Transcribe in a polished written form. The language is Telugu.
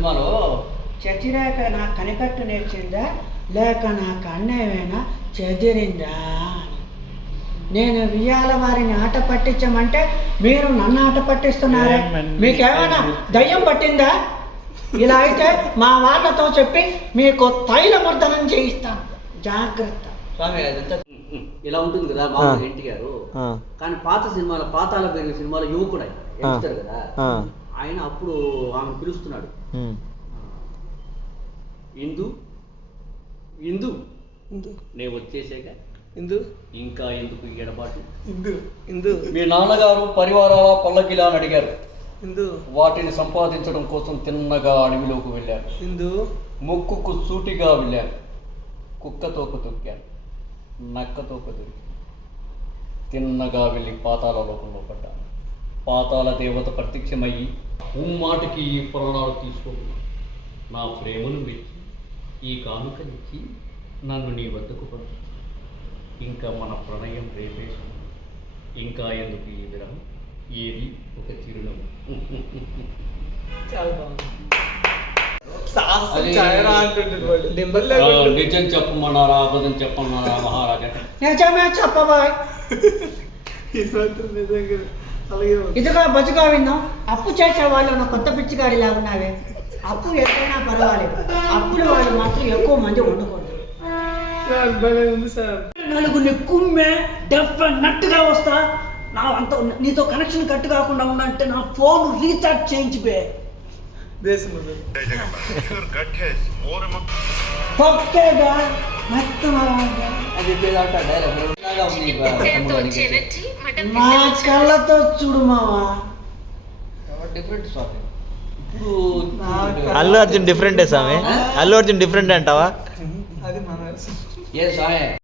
సినిమాలో చచ్చిరాక నాకు కనికట్టు నేర్చిందా లేక నాకు అన్యాయమైనా చెదిరిందా? నేను వియ్యాల వారిని ఆట పట్టించమంటే మీరు నన్ను ఆట పట్టిస్తున్నారే, మీకేమైనా దయ్యం పట్టిందా? ఇలా అయితే మా వాళ్ళతో చెప్పి మీకు తైలమర్దనం చేయిస్తాను, జాగ్రత్త. స్వామి అదంతా ఇలా ఉంటుంది కదా మామూలు ఎన్టీఆర్, కానీ పాత సినిమాలో పాతాల పెరిగిన సినిమాలో యువకుడు ఎంచుతారు కదా ఆయన, అప్పుడు ఆమె పిలుస్తున్నాడు, ఇందు ఇందు నేను వచ్చేసాక ఇందు ఇంకా ఎందుకు ఎడబాటు, ఇందు ఇందు మీ నాన్నగారు పరివారాల పల్లకిలా అని అడిగారు, ఇందు వాటిని సంపాదించడం కోసం తిన్నగా అడవిలోకి వెళ్ళారు, ఇందు ముక్కుకు సూటిగా వెళ్ళాను, కుక్కతోక తొక్కాను, నక్కతోక దొరికి తిన్నగా వెళ్ళి పాతాల లోకంలో పడ్డాను. పాతాల దేవత ప్రత్యక్షమయ్యి మాటకి ఈ ప్రాణాలు తీసుకోకుండా నా ప్రేమను మెచ్చి ఈ కానుకనిచ్చి నన్ను నీ వద్దకు పంపు, ఇంకా మన ప్రణయం రేపేసి, ఇంకా ఎందుకు ఈ విరహం, ఏది ఒక చిరునవ్వు. చాలా బాగుంది. నిజం చెప్పమన్నారా అబద్ధం చెప్పమన్నారా మహారాజా? నిజమే చెప్పబాయ్. ఇదిగా బతుగా విన్నాం, అప్పు చేసే వాళ్ళు కొత్త పిచ్చిగాడిలా ఉన్నావే. అప్పు ఎక్కడైనా పర్వాలేదు, అప్పుల వాళ్ళు మాత్రం ఎక్కువ మంది ఉండకూడదు. నలుగురిని కుమ్మే డెఫినెట్గా వస్తా. నా అంత నీతో కనెక్షన్ కట్ కాకుండా ఉన్నట్టే నా ఫోన్ రీఛార్జ్ చేయించిపోయే. నా కళ్ళతో చూడు మావా. అల్లు అర్జున్ డిఫరెంటే స్వామి, అల్లు అర్జున్ డిఫరెంట్ అంటావా? ఏ స్వామి